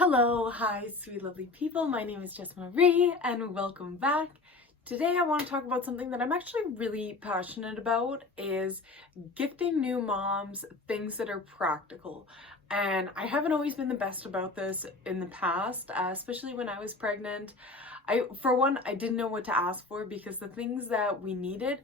Hello, hi, sweet lovely people. My name is Jess Marie and welcome back. Today I want to talk about something that I'm actually really passionate about, is gifting new moms things that are practical. And I haven't always been the best about this in the past, especially when I was pregnant. For one, I didn't know what to ask for because the things that we needed,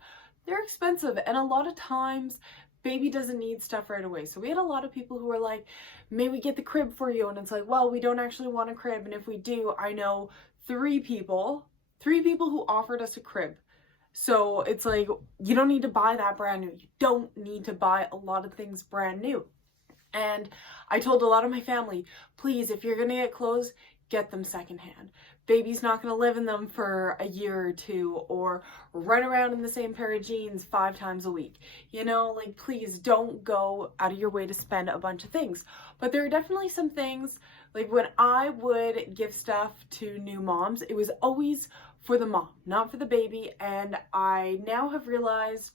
they're expensive, and a lot of times baby doesn't need stuff right away. So we had a lot of people who were like, may we get the crib for you? And it's like, well, we don't actually want a crib. And if we do, I know three people who offered us a crib. So it's like, you don't need to buy that brand new. You don't need to buy a lot of things brand new. And I told a lot of my family, please, if you're going to get clothes, get them secondhand. Baby's not going to live in them for a year or two, or run around in the same pair of jeans 5 times a week. You know, like, please don't go out of your way to spend a bunch of things. But there are definitely some things, like when I would give stuff to new moms, it was always for the mom, not for the baby. And I now have realized,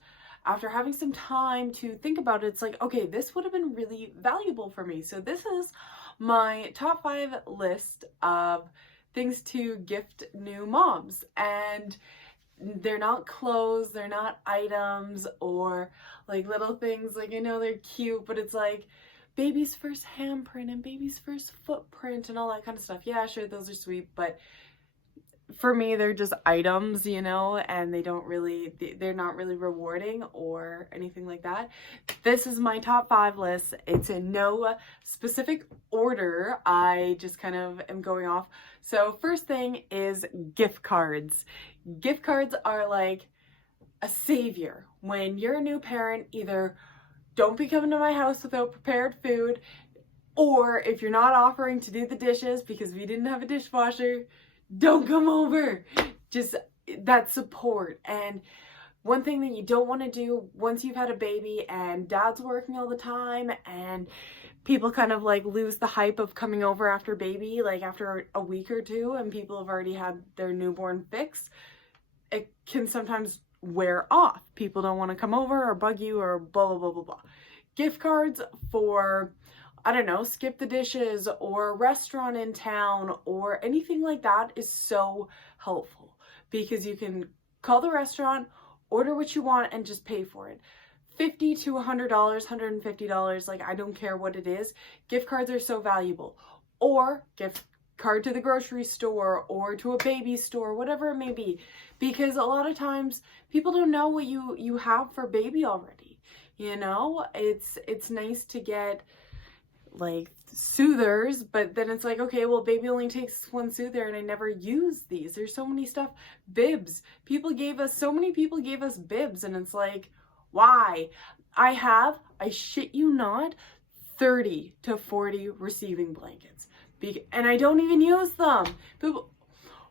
after having some time to think about it, it's like, okay, this would have been really valuable for me. So this is my top 5 list of things to gift new moms. And they're not clothes, they're not items or like little things. Like, I know they're cute, but it's like baby's first handprint and baby's first footprint and all that kind of stuff. Yeah, sure, those are sweet, but for me, they're just items, you know, and they're not really rewarding or anything like that. This is my top 5 list. It's in no specific order. I just kind of am going off. So first thing is gift cards. Gift cards are like a savior. When you're a new parent, either don't be coming to my house without prepared food, or if you're not offering to do the dishes because we didn't have a dishwasher, don't come over. Just that support. And one thing that you don't want to do once you've had a baby and dad's working all the time and people kind of like lose the hype of coming over after baby, like after a week or two, and people have already had their newborn fix, it can sometimes wear off. People don't want to come over or bug you or blah, blah, blah, blah, blah. Gift cards for, I don't know, skip the dishes or a restaurant in town or anything like that is so helpful, because you can call the restaurant, order what you want, and just pay for it. $50 to $100, $150, like, I don't care what it is. Gift cards are so valuable. Or gift card to the grocery store or to a baby store, whatever it may be, because a lot of times people don't know what you have for baby already. You know, it's nice to get like soothers, but then it's like, okay, well, baby only takes one soother and I never use these. There's so many stuff. Bibs. So many people gave us bibs, and it's like, why? I shit you not, 30 to 40 receiving blankets. And I don't even use them.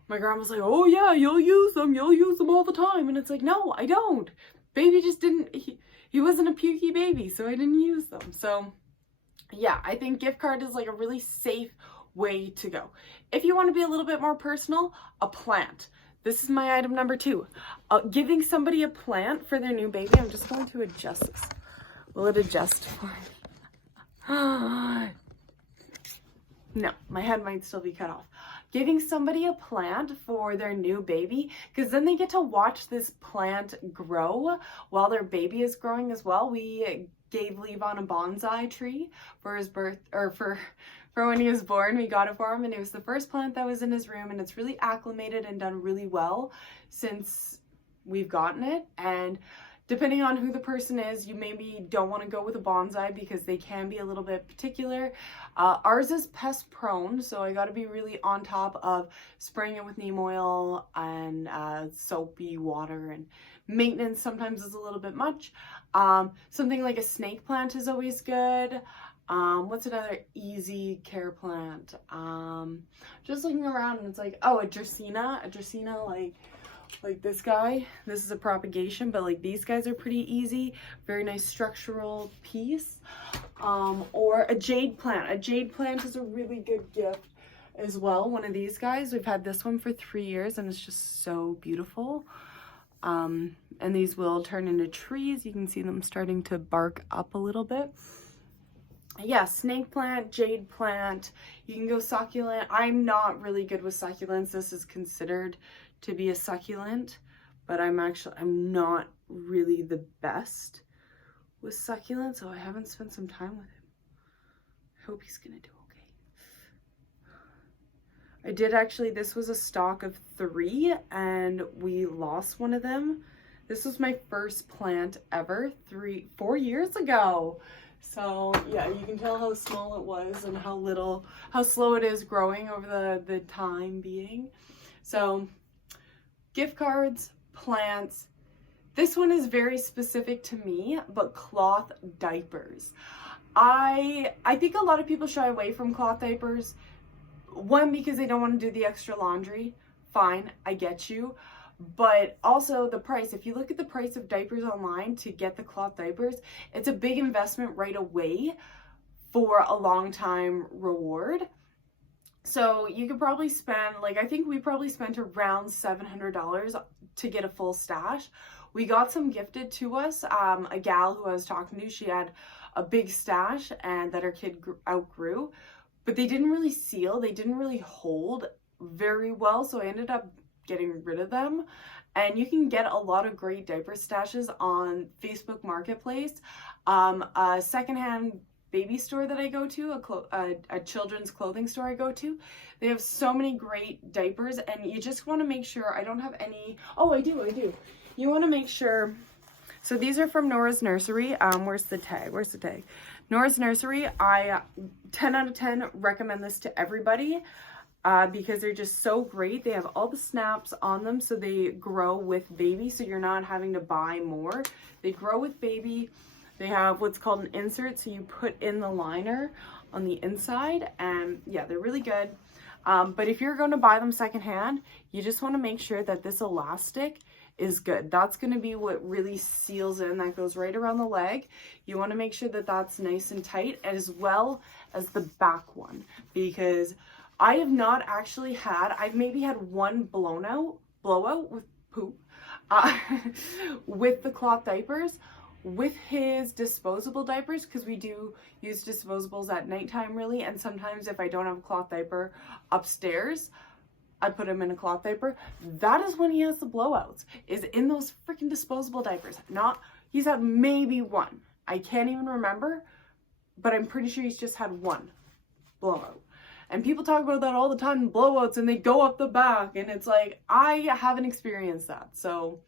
My grandma's like, oh yeah, you'll use them all the time. And it's like, no, I don't. Baby just didn't, he wasn't a pukey baby, so I didn't use them. So yeah, I think gift card is like a really safe way to go. If you want to be a little bit more personal, a plant. This is my item number 2. Giving somebody a plant for their new baby. I'm just going to adjust this. Will it adjust for me? No, my head might still be cut off. Giving somebody a plant for their new baby, because then they get to watch this plant grow while their baby is growing as well. We gave Levon a bonsai tree for his birth, or for when he was born. We got it for him, and it was the first plant that was in his room, and it's really acclimated and done really well since we've gotten it. And depending on who the person is, you maybe don't want to go with a bonsai because they can be a little bit particular. Ours is pest prone, so I got to be really on top of spraying it with neem oil and soapy water, and maintenance sometimes is a little bit much. Something like a snake plant is always good. What's another easy care plant? Just looking around, and it's like, oh, a Dracaena, like this guy. This is a propagation, but like these guys are pretty easy. Very nice structural piece. Or a jade plant. A jade plant is a really good gift as well. One of these guys, we've had this one for 3 years, and it's just so beautiful. And these will turn into trees. You can see them starting to bark up a little bit. yeah, snake plant, jade plant. You can go succulent. I'm not really good with succulents. This is considered to be a succulent, but I'm not really the best with succulents, so I haven't spent some time with him. I hope he's gonna do okay. I did actually, this was a stock of 3 and we lost one of them. This was my first plant ever 4 years ago. So yeah, you can tell how small it was and how slow it is growing over the time being. So gift cards, plants. This one is very specific to me, but cloth diapers. I think a lot of people shy away from cloth diapers. One, because they don't want to do the extra laundry. Fine, I get you. But also the price. If you look at the price of diapers online to get the cloth diapers, it's a big investment right away for a long time reward. So you could probably spend, like, I think we probably spent around $700 to get a full stash. We got some gifted to us. A gal who I was talking to, she had a big stash and that her kid outgrew, but they didn't really seal. They didn't really hold very well. So I ended up getting rid of them. And you can get a lot of great diaper stashes on Facebook Marketplace. A secondhand baby store that I go to, a children's clothing store I go to, they have so many great diapers, and you just want to make sure. I don't have any. Oh, I do. You want to make sure. So these are from Nora's Nursery. Where's the tag? Nora's Nursery. I 10 out of 10 recommend this to everybody because they're just so great. They have all the snaps on them, so they grow with baby, so you're not having to buy more. They grow with baby. They have what's called an insert, so you put in the liner on the inside, and yeah, they're really good. But if you're going to buy them secondhand, you just want to make sure that this elastic is good. That's going to be what really seals in. That goes right around the leg. You want to make sure that that's nice and tight, as well as the back one, because I have not actually had, I've maybe had one blowout with poop with the cloth diapers. With his disposable diapers, because we do use disposables at nighttime really, and sometimes if I don't have a cloth diaper upstairs, I put him in a cloth diaper. That is when he has the blowouts, is in those freaking disposable diapers. He's had maybe one. I can't even remember, but I'm pretty sure he's just had one blowout. And people talk about that all the time, blowouts, and they go up the back, and it's like, I haven't experienced that, so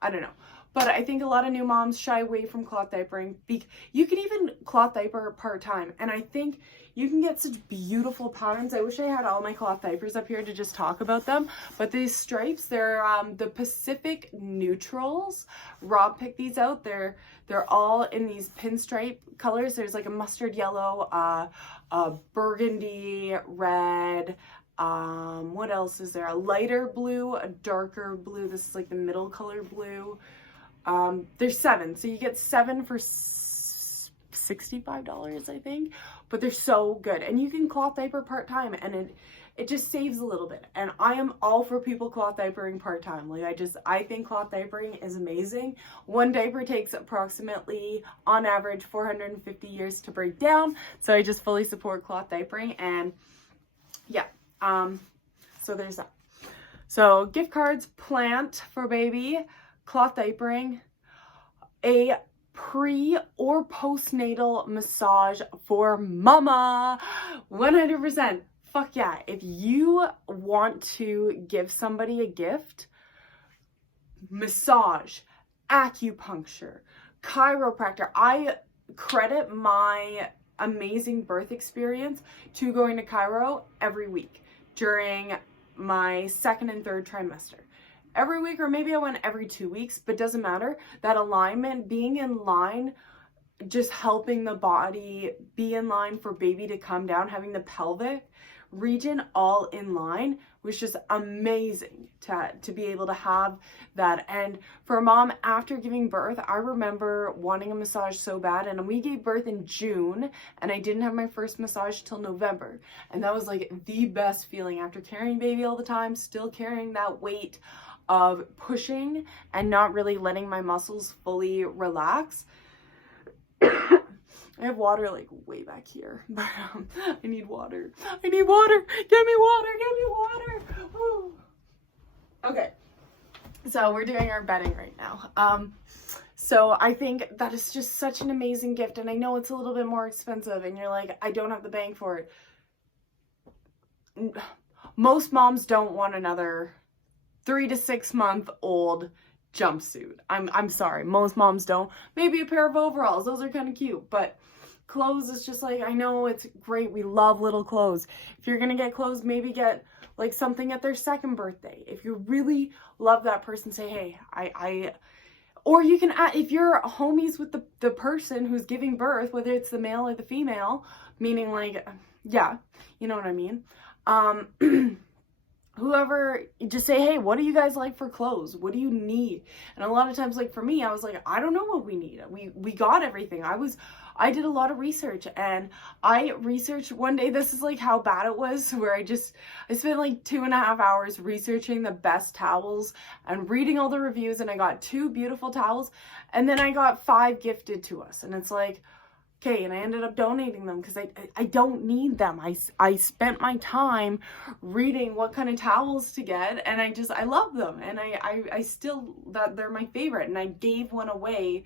I don't know. But I think a lot of new moms shy away from cloth diapering. You can even cloth diaper part-time. And I think you can get such beautiful patterns. I wish I had all my cloth diapers up here to just talk about them. But these stripes, they're the Pacific Neutrals. Rob picked these out. They're all in these pinstripe colors. There's like a mustard yellow, a burgundy, red, what else is there? A lighter blue, a darker blue. This is like the middle color blue. There's 7, so you get 7 for $65, I think, but they're so good. And you can cloth diaper part-time, and it just saves a little bit. And I am all for people cloth diapering part-time. Like, I think cloth diapering is amazing. One diaper takes approximately, on average, 450 years to break down. So I just fully support cloth diapering, and yeah, so there's that. So gift cards, plant for baby, cloth diapering, a pre or postnatal massage for mama. 100%. Fuck yeah. If you want to give somebody a gift, massage, acupuncture, chiropractor. I credit my amazing birth experience to going to chiro every week during my 2nd and 3rd trimester. Every week, or maybe I went every 2 weeks, but doesn't matter. That alignment, being in line, just helping the body be in line for baby to come down, having the pelvic region all in line was just amazing to be able to have that. And for a mom after giving birth, I remember wanting a massage so bad, and we gave birth in June and I didn't have my first massage till November, and that was like the best feeling after carrying baby all the time, still carrying that weight of pushing and not really letting my muscles fully relax. I have water like way back here, but I need water. I need water. Give me water. Give me water. Woo. Okay. So we're doing our bedding right now. So I think that is just such an amazing gift, and I know it's a little bit more expensive, and you're like, I don't have the bank for it. Most moms don't want another 3 to 6 month old jumpsuit. I'm sorry, most moms don't. Maybe a pair of overalls, those are kind of cute, but clothes is just like, I know it's great, we love little clothes. If you're gonna get clothes, maybe get like something at their second birthday. If you really love that person, say, hey, or you can, if you're homies with the person who's giving birth, whether it's the male or the female, meaning like, yeah, you know what I mean? Whoever, just say, hey, what do you guys like for clothes? What do you need? And a lot of times, like for me, I was like, I don't know what we need. We got everything. I did a lot of research, and I researched one day, this is like how bad it was, where I spent like 2.5 hours researching the best towels and reading all the reviews, and I got 2 beautiful towels, and then I got 5 gifted to us, and it's like, okay, and I ended up donating them because I don't need them. I spent my time reading what kind of towels to get, and I love them, and I still, that they're my favorite, and I gave one away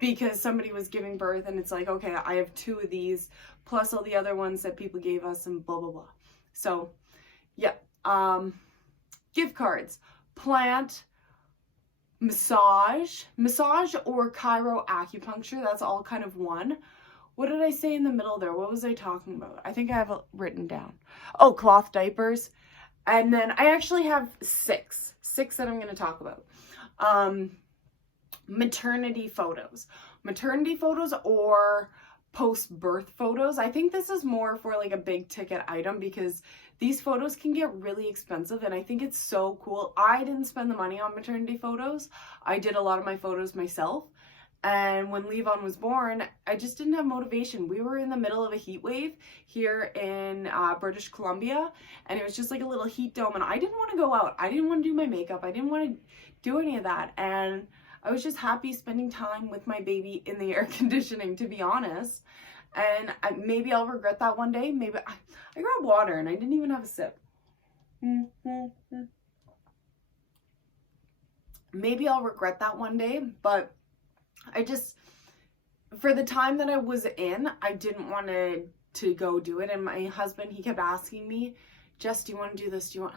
because somebody was giving birth, and it's like, okay, I have 2 of these plus all the other ones that people gave us, and blah blah blah. So yeah, gift cards, plant, massage or chiro acupuncture, that's all kind of one. What did I say in the middle there? What was I talking about? I think I have it written down. Oh, cloth diapers. And then I actually have six that I'm going to talk about. Maternity photos or post-birth photos. I think this is more for like a big ticket item because these photos can get really expensive, and I think it's so cool. I didn't spend the money on maternity photos. I did a lot of my photos myself. And when Levon was born, I just didn't have motivation. We were in the middle of a heat wave here in British Columbia, and it was just like a little heat dome, and I didn't want to go out. I didn't want to do my makeup. I didn't want to do any of that. And I was just happy spending time with my baby in the air conditioning, to be honest. And maybe I'll regret that one day. Maybe I grabbed water and I didn't even have a sip. Maybe I'll regret that one day, but for the time that I was in, I didn't want to go do it. And my husband, he kept asking me, Jess, do you want to do this? Do you want?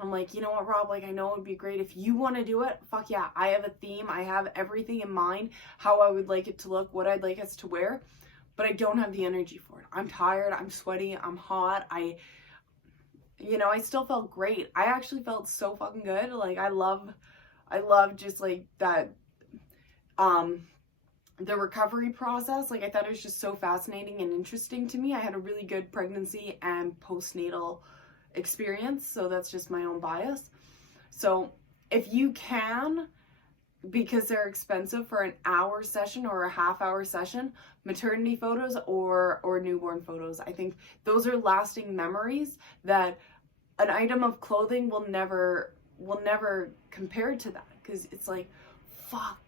I'm like, you know what, Rob, like, I know it would be great if you want to do it. Fuck yeah. I have a theme. I have everything in mind, how I would like it to look, what I'd like us to wear, but I don't have the energy for it. I'm tired. I'm sweaty. I'm hot. I still felt great. I actually felt so fucking good. Like, I love just like that, the recovery process. Like, I thought it was just so fascinating and interesting to me. I had a really good pregnancy and postnatal experience, so that's just my own bias. So if you can, because they're expensive, for an hour session or a half-hour session, maternity photos or newborn photos, I think those are lasting memories that an item of clothing will never compare to that, because it's like, fuck,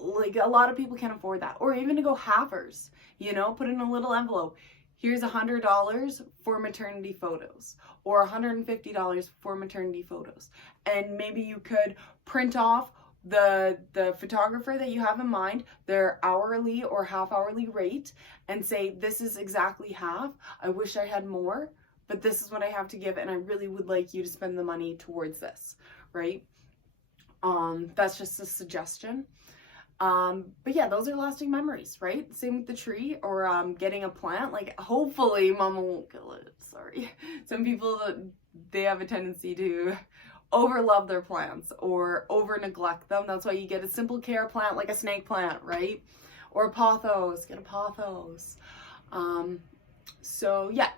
like a lot of people can't afford that. Or even to go halvers, put in a little envelope. Here's $100 for maternity photos, or $150 for maternity photos. And maybe you could print off the photographer that you have in mind, their hourly or half-hourly rate, and say, this is exactly half. I wish I had more, but this is what I have to give, and I really would like you to spend the money towards this, right? That's just a suggestion. But yeah, those are lasting memories, right? Same with the tree, or getting a plant. Like, hopefully mama won't kill it. Sorry. Some people, they have a tendency to overlove their plants or over neglect them. That's why you get a simple care plant, like a snake plant, right? Or a pothos. Get a pothos. So yeah.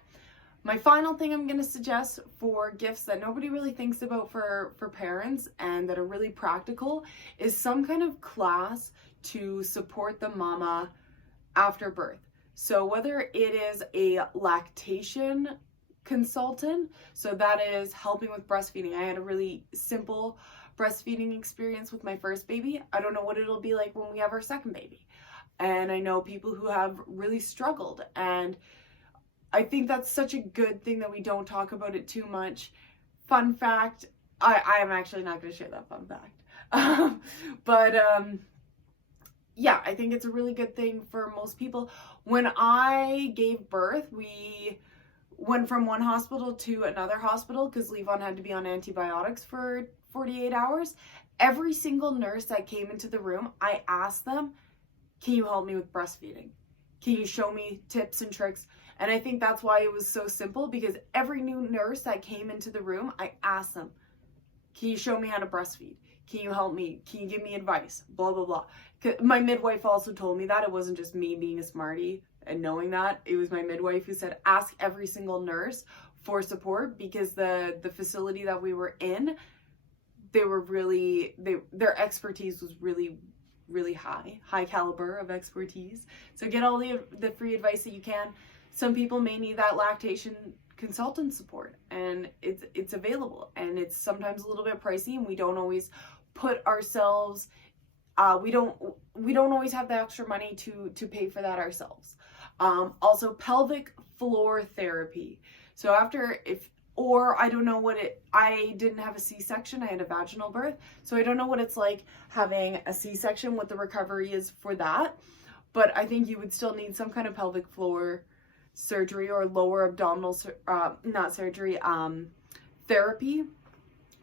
My final thing I'm going to suggest for gifts that nobody really thinks about for parents and that are really practical is some kind of class to support the mama after birth. So whether it is a lactation consultant, so that is helping with breastfeeding. I had a really simple breastfeeding experience with my first baby. I don't know what it'll be like when we have our second baby. and I know people who have really struggled, and I think that's such a good thing that we don't talk about it too much. Fun fact, I am actually not going to share that fun fact. Yeah, I think it's a really good thing for most people. When I gave birth, we went from one hospital to another hospital because Levon had to be on antibiotics for 48 hours. Every single nurse that came into the room, I asked them, can you help me with breastfeeding? Can you show me tips and tricks? And I think that's why it was so simple, because every new nurse that came into the room, I asked them, can you show me how to breastfeed? Can you help me? Can you give me advice? Blah, blah, blah. My midwife also told me that. It wasn't just me being a smarty and knowing that. It was my midwife who said, ask every single nurse for support, because the facility that we were in, they were really, their expertise was really high caliber of expertise. So get all the free advice that you can. Some people may need that lactation consultant support, and it's available, and it's sometimes a little bit pricey, and we don't always put ourselves, we don't always have the extra money to pay for that ourselves. Also pelvic floor therapy. So I don't know I didn't have a C-section, I had a vaginal birth, so I don't know what it's like having a C-section, what the recovery is for that, but I think you would still need some kind of pelvic floor surgery or lower abdominal, therapy.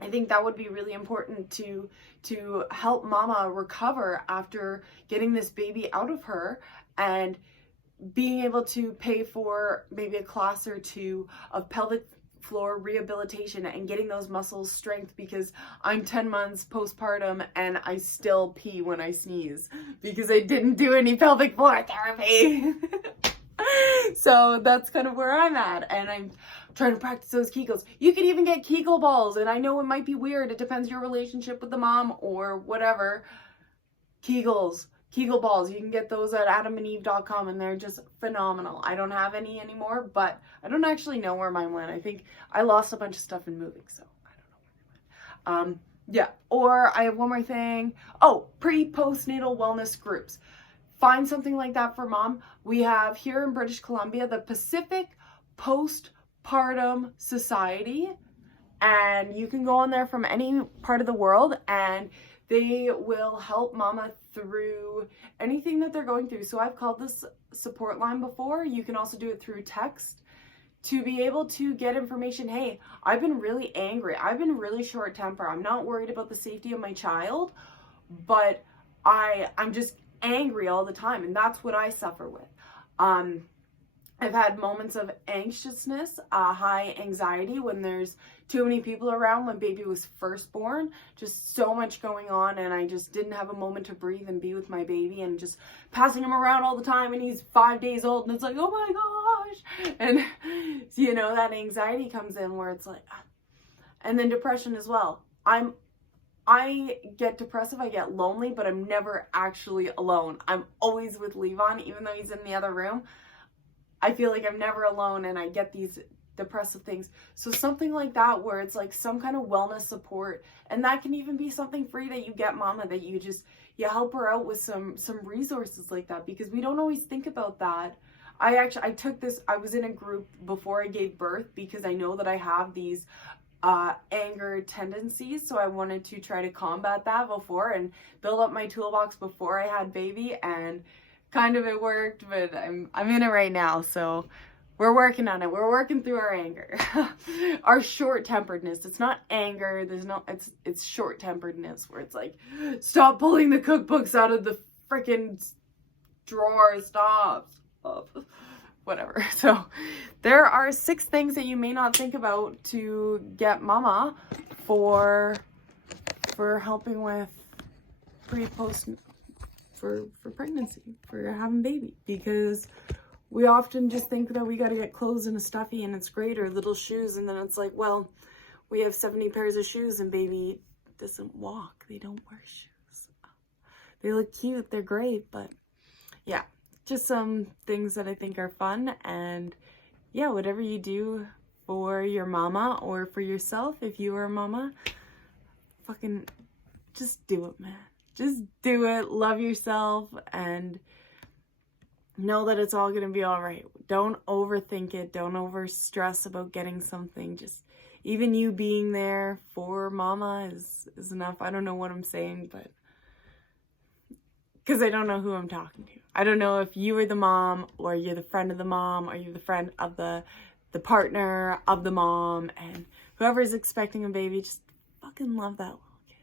I think that would be really important to help mama recover after getting this baby out of her, and being able to pay for maybe a class or two of pelvic floor rehabilitation and getting those muscles strength, because I'm 10 months postpartum and I still pee when I sneeze because I didn't do any pelvic floor therapy. So that's kind of where I'm at, and I'm trying to practice those Kegels. You can even get Kegel balls, and I know it might be weird. It depends your relationship with the mom or whatever. Kegel balls, you can get those at adamandeve.com, and they're just phenomenal. I don't have any anymore, but I don't actually know where mine went. I think I lost a bunch of stuff in moving, so I don't know where they went. Yeah, or I have one more thing. Oh, pre-postnatal wellness groups. Find something like that for mom. We have here in British Columbia the Pacific Postpartum Society, and you can go on there from any part of the world, and they will help mama through anything that they're going through. So I've called this support line before. You can also do it through text to be able to get information. Hey, I've been really angry. I've been really short temper. I'm not worried about the safety of my child, but I'm just angry all the time, and that's what I suffer with. I've had moments of anxiousness, high anxiety when there's too many people around. When baby was first born, just so much going on, and I just didn't have a moment to breathe and be with my baby, and just passing him around all the time, and he's 5 days old, and it's like, oh my gosh, and you know, that anxiety comes in where it's like, and then depression as well. I get depressive, I get lonely, but I'm never actually alone. I'm always with Levon, even though he's in the other room. I feel like I'm never alone, and I get these depressive things. So something like that, where it's like some kind of wellness support, and that can even be something free that you get mama, that you help her out with some resources like that, because we don't always think about that. I took this, I was in a group before I gave birth, because I know that I have these anger tendencies, so I wanted to try to combat that before and build up my toolbox before I had baby, and kind of it worked, but I'm in it right now, so we're working on it. We're working through our anger. Our short-temperedness. It's not anger, it's short-temperedness, where it's like, stop pulling the cookbooks out of the freaking drawer, stop. Whatever. So there are 6 things that you may not think about to get mama for helping with pre-post for pregnancy, for having baby, because we often just think that we got to get clothes and a stuffy and it's great, or little shoes, and then it's like, well, we have 70 pairs of shoes and baby doesn't walk. They don't wear shoes. They look cute, they're great, but yeah, just some things that I think are fun. And yeah, whatever you do for your mama or for yourself, if you are a mama, fucking just do it, man. Just do it. Love yourself, and know that it's all going to be all right. Don't overthink it. Don't over stress about getting something. Just even you being there for mama is enough. I don't know what I'm saying, but because I don't know who I'm talking to. I don't know if you are the mom, or you're the friend of the mom, or you're the friend of the partner of the mom, and whoever is expecting a baby, just fucking love that little kid.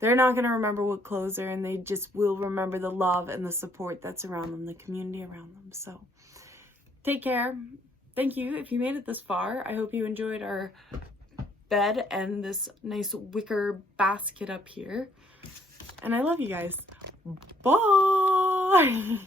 They're not going to remember what clothes are, and they just will remember the love and the support that's around them, the community around them. So take care. Thank you if you made it this far. I hope you enjoyed our bed and this nice wicker basket up here. And I love you guys. Bye!